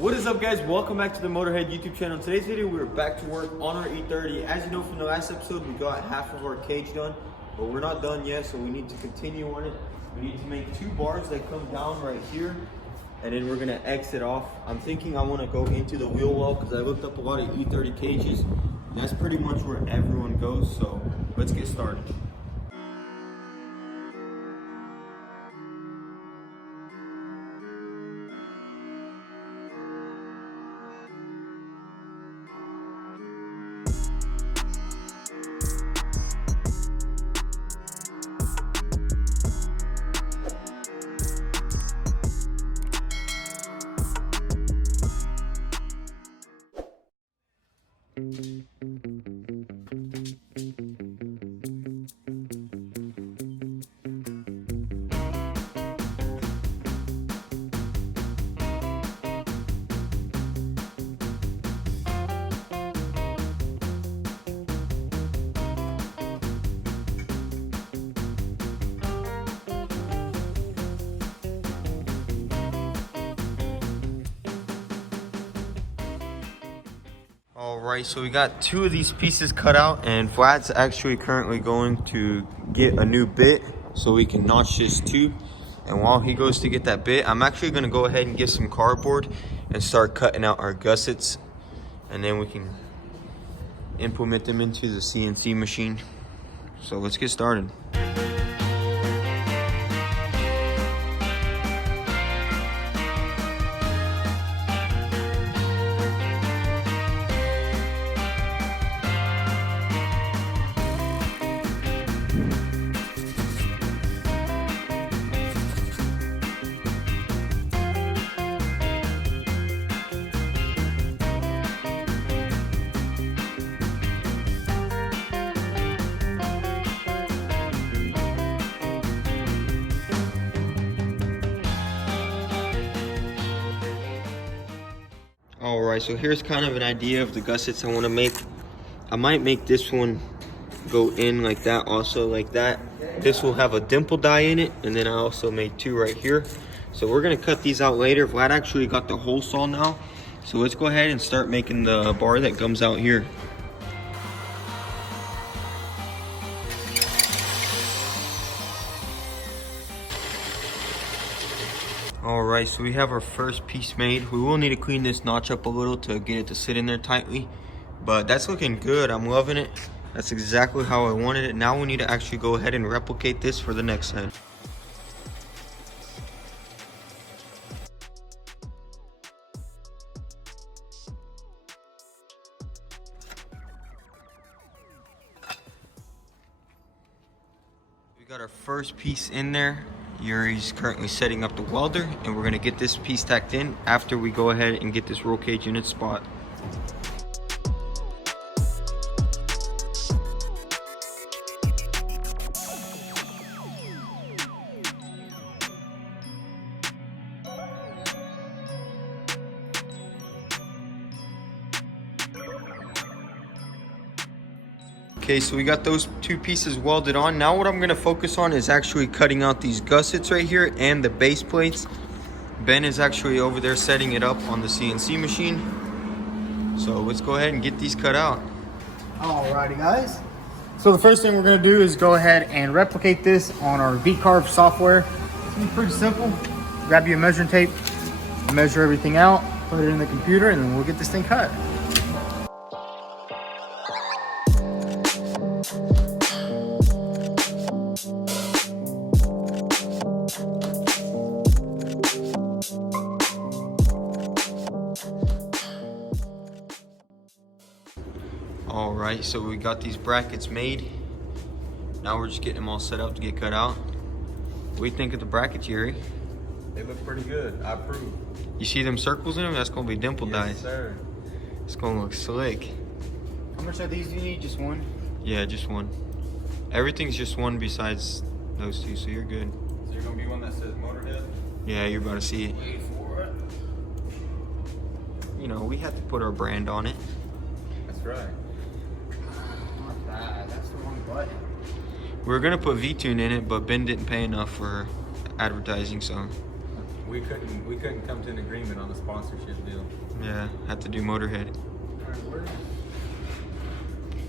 What is up, guys? Welcome back to the Motorhead YouTube channel. In today's video, we're back to work on our E30. As you know from the last episode, we got half of our cage done, but we're not done yet, so we need to continue on it. We need to make 2 bars that come down right here, and then we're gonna exit off. I'm thinking I wanna go into the wheel well because I looked up a lot of E30 cages. And that's pretty much where everyone goes, so let's get started. Alright, so we got 2 of these pieces cut out, and Vlad's actually currently going to get a new bit so we can notch this tube. And while he goes to get that bit, I'm actually going to go ahead and get some cardboard and start cutting out our gussets, and then we can implement them into the CNC machine. So let's get started. Alright, so here's kind of an idea of the gussets I want to make. I might make this one go in like that, also like that. This will have a dimple die in it, and then I also made 2 right here. So we're going to cut these out later. Vlad actually got the hole saw now. So let's go ahead and start making the bar that comes out here. Alright, so we have our first piece made. We will need to clean this notch up a little to get it to sit in there tightly, but that's looking good. I'm loving it. That's exactly how I wanted it. Now we need to actually go ahead and replicate this for the next head. We got our first piece in there. Yuri's currently setting up the welder, and we're going to get this piece tacked in after we go ahead and get this roll cage in its spot. Okay, so we got those 2 pieces welded on. Now what I'm going to focus on is actually cutting out these gussets right here and the base plates. Ben is actually over there setting it up on the CNC machine. So let's go ahead and get these cut out. Alrighty, guys. So the first thing we're going to do is go ahead and replicate this on our VCarve software. It's pretty simple. Grab you a measuring tape, measure everything out, put it in the computer, and then we'll get this thing cut. Alright, so we got these brackets made. Now we're just getting them all set up to get cut out. What do you think of the brackets, Yuri? They look pretty good. I approve. You see them circles in them? That's going to be dimple dies. Yes, sir. It's going to look slick. How much of these do you need? Just one? Yeah, just one. Everything's just one besides those 2, so you're good. So you're going to be one that says Motorhead? Yeah, you're about to see it. Wait for it. You know, we have to put our brand on it. That's right. Not that. That's the wrong button. We were gonna put V-Tune in it, but Ben didn't pay enough for advertising, so We couldn't come to an agreement on the sponsorship deal. Yeah, had to do Motorhead.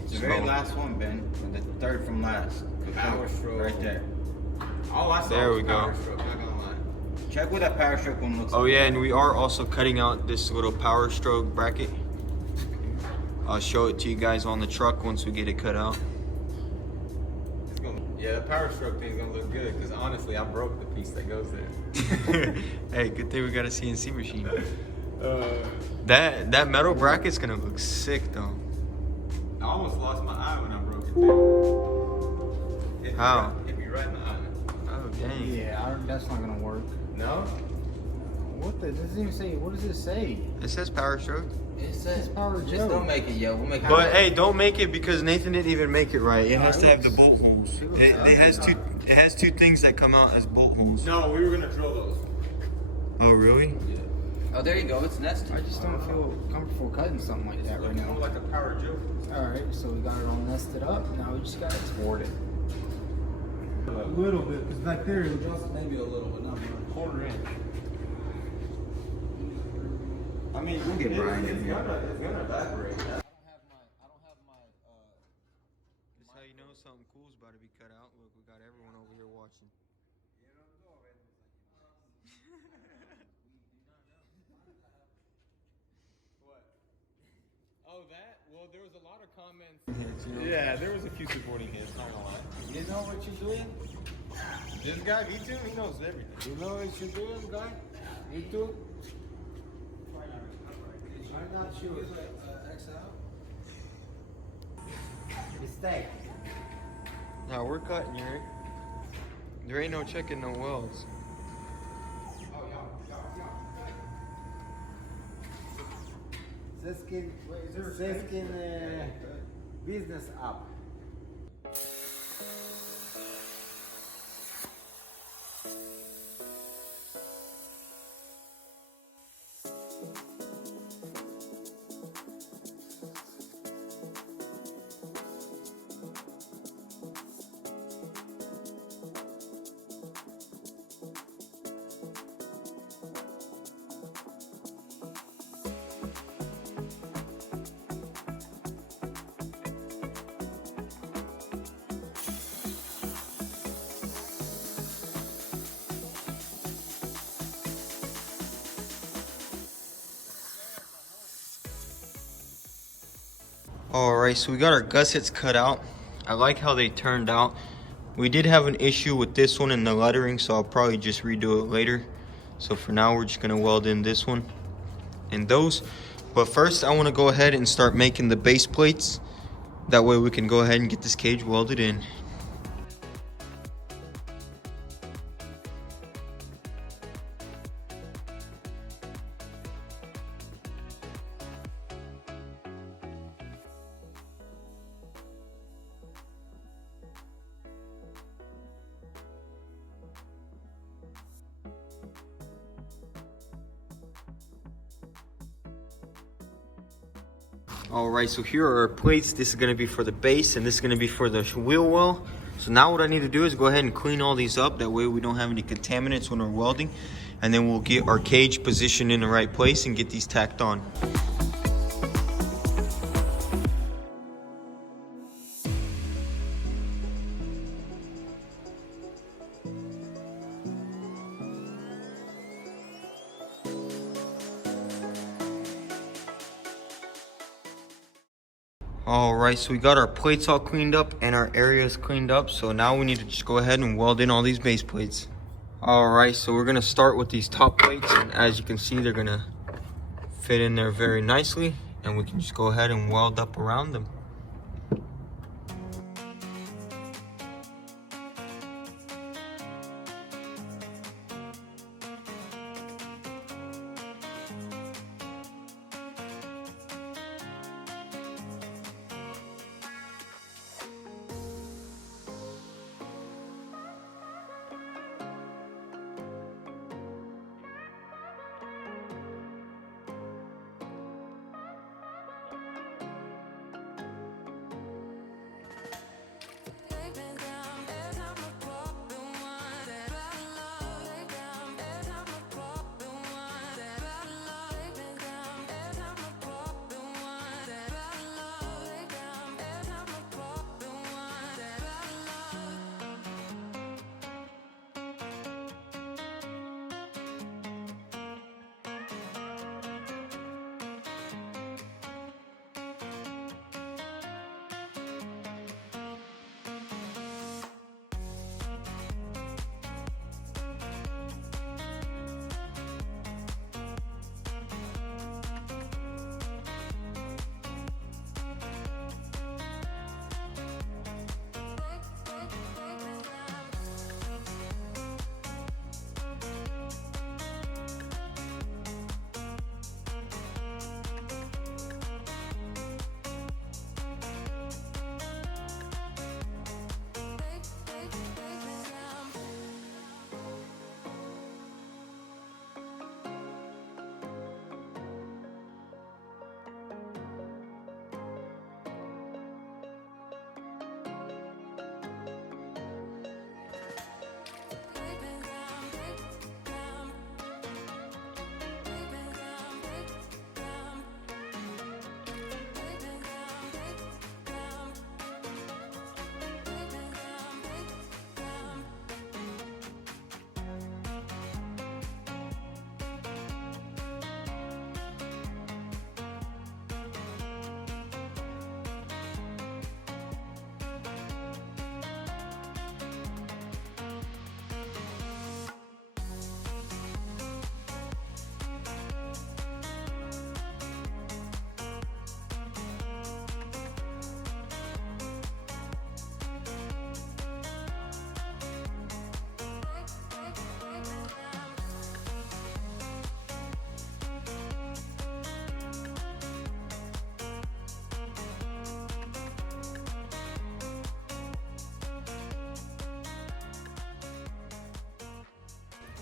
The very last one, Ben. The third from last. The Power stroke. right there. All I saw There was we go. power stroke, not gonna lie. Check what that power stroke one looks Oh like. yeah, and we are also cutting out this little power stroke bracket. I'll show it to you guys on the truck once we get it cut out. Yeah, the power stroke thing's gonna look good because honestly, I broke the piece that goes there. Hey, good thing we got a CNC machine. That metal bracket's gonna look sick though. I almost lost my eye when I broke it too. Hit me How? right- Hit me right in the eye. Oh dang. Yeah, that's not gonna work. No? What the? It doesn't even say. What does it say? It says power stroke. It says power Just joke. don't make it, yo. We'll make it. But hey, don't make it because Nathan didn't even make it right. It has to have the bolt holes. It has two things that come out as bolt holes. No, we were gonna drill those. Oh really? Oh, there you go. It's nested. I just don't feel comfortable cutting something like that right More now. like a power joke. Alright, so we got it all nested up. Now we just gotta export it. A little bit, because back there it was just Maybe a little, but not much. Quarter inch. I mean, We'll get Brian in it's here. gonna evaporate. That's how you know something cool's about to be cut out. Look, we got everyone over here watching. What? Oh, that? Well, there was a lot of comments. Yeah, there was a few supporting hits, not gonna lie. You know what you're doing? This guy, V2, he knows everything. You know what you're doing, guy? You too? I'm not sure. Mistake. Now we're cutting here. There ain't no checking no welds. Seskin business up. Alright, so we got our gussets cut out. I like how they turned out. We did have an issue with this one in the lettering, so I'll probably just redo it later. So for now, we're just gonna weld in this one and those. But first, I wanna go ahead and start making the base plates. That way we can go ahead and get this cage welded in. Alright, so here are our plates. This is going to be for the base and this is going to be for the wheel well. So now what I need to do is go ahead and clean all these up. That way we don't have any contaminants when we're welding. And then we'll get our cage positioned in the right place and get these tacked on. Alright, so we got our plates all cleaned up and our areas cleaned up. So now we need to just go ahead and weld in all these base plates. Alright, so we're going to start with these top plates. And as you can see, they're going to fit in there very nicely. And we can just go ahead and weld up around them.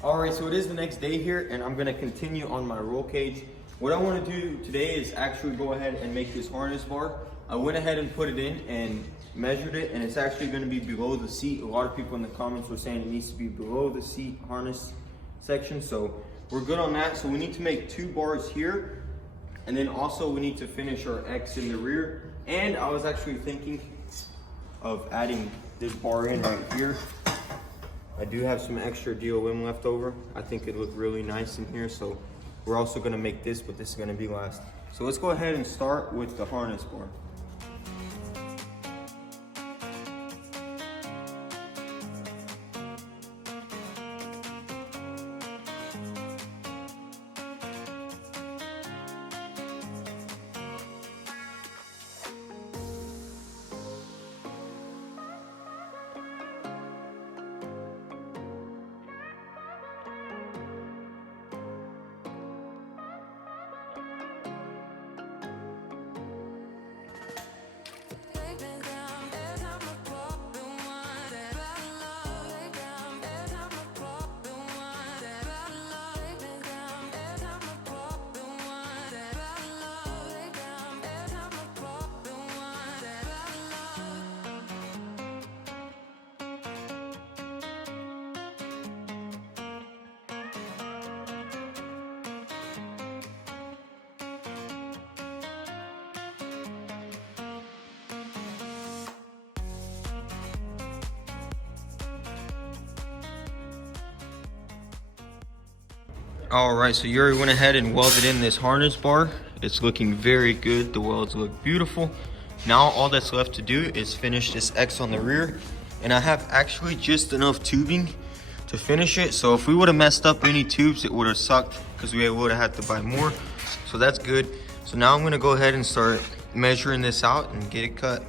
All right, so it is the next day here, and I'm gonna continue on my roll cage. What I wanna do today is actually go ahead and make this harness bar. I went ahead and put it in and measured it, and it's actually gonna be below the seat. A lot of people in the comments were saying it needs to be below the seat harness section, so we're good on that. So we need to make 2 bars here, and then also we need to finish our X in the rear. And I was actually thinking of adding this bar in right here. I do have some extra DOM left over. I think it looked really nice in here, so we're also gonna make this, but this is gonna be last. So let's go ahead and start with the harness bar. All right, so Yuri went ahead and welded in this harness bar. It's looking very good. The welds look beautiful. Now all that's left to do is finish this X on the rear. And I have actually just enough tubing to finish it. So if we would have messed up any tubes, it would have sucked because we would have had to buy more. So that's good. So now I'm gonna go ahead and start measuring this out and get it cut.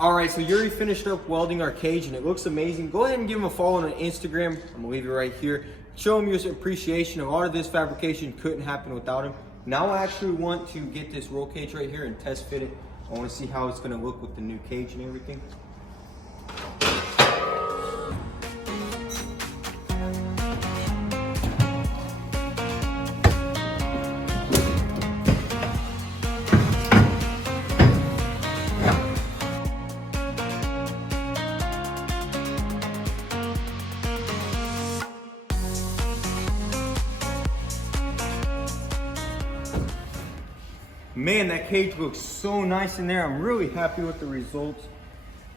All right, so Yuri finished up welding our cage and it looks amazing. Go ahead and give him a follow on Instagram. I'm gonna leave it right here. Show him your appreciation. A lot of this fabrication couldn't happen without him. Now I actually want to get this roll cage right here and test fit it. I wanna see how it's gonna look with the new cage and everything. Man, that cage looks so nice in there. I'm really happy with the results.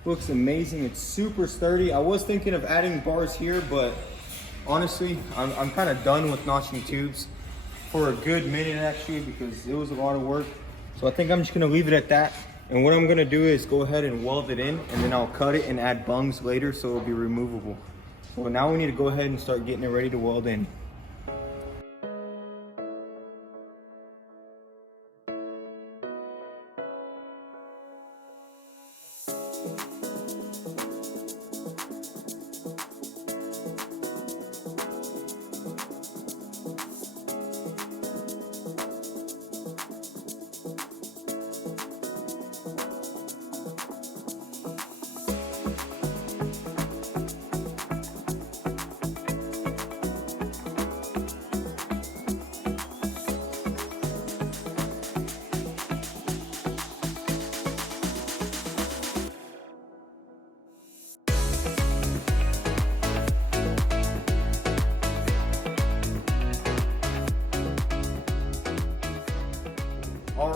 Looks amazing. It's super sturdy. I was thinking of adding bars here, but honestly, I'm kind of done with notching tubes for a good minute actually, because it was a lot of work. So I think I'm just gonna leave it at that. And what I'm gonna do is go ahead and weld it in, and then I'll cut it and add bungs later so it'll be removable. Well, now we need to go ahead and start getting it ready to weld in.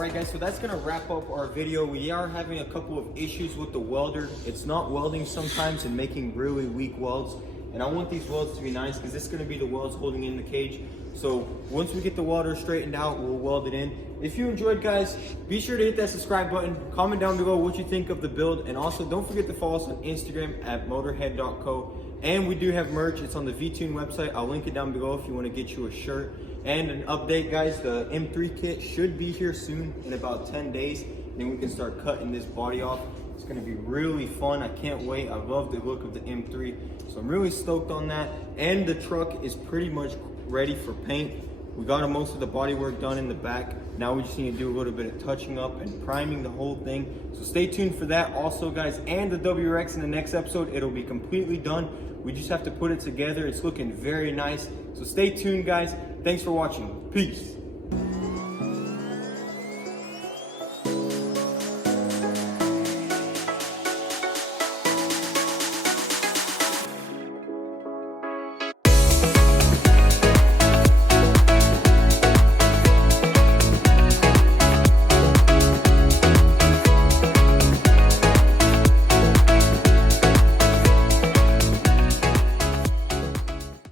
Alright guys, so that's gonna wrap up our video. We are having a couple of issues with the welder. It's not welding sometimes and making really weak welds. And I want these welds to be nice because this is gonna be the welds holding in the cage. So once we get the welder straightened out, we'll weld it in. If you enjoyed, guys, be sure to hit that subscribe button. Comment down below what you think of the build. And also don't forget to follow us on Instagram at motorhead.co. And we do have merch. It's on the V-Tune website. I'll link it down below if you want to get you a shirt. And an update, guys, the M3 kit should be here soon in about 10 days. Then we can start cutting this body off. It's going to be really fun. I can't wait. I love the look of the M3. So I'm really stoked on that. And the truck is pretty much ready for paint. We got most of the body work done in the back. Now we just need to do a little bit of touching up and priming the whole thing. So stay tuned for that also, guys. And the WRX in the next episode, it'll be completely done. We just have to put it together. It's looking very nice. So stay tuned, guys. Thanks for watching. Peace.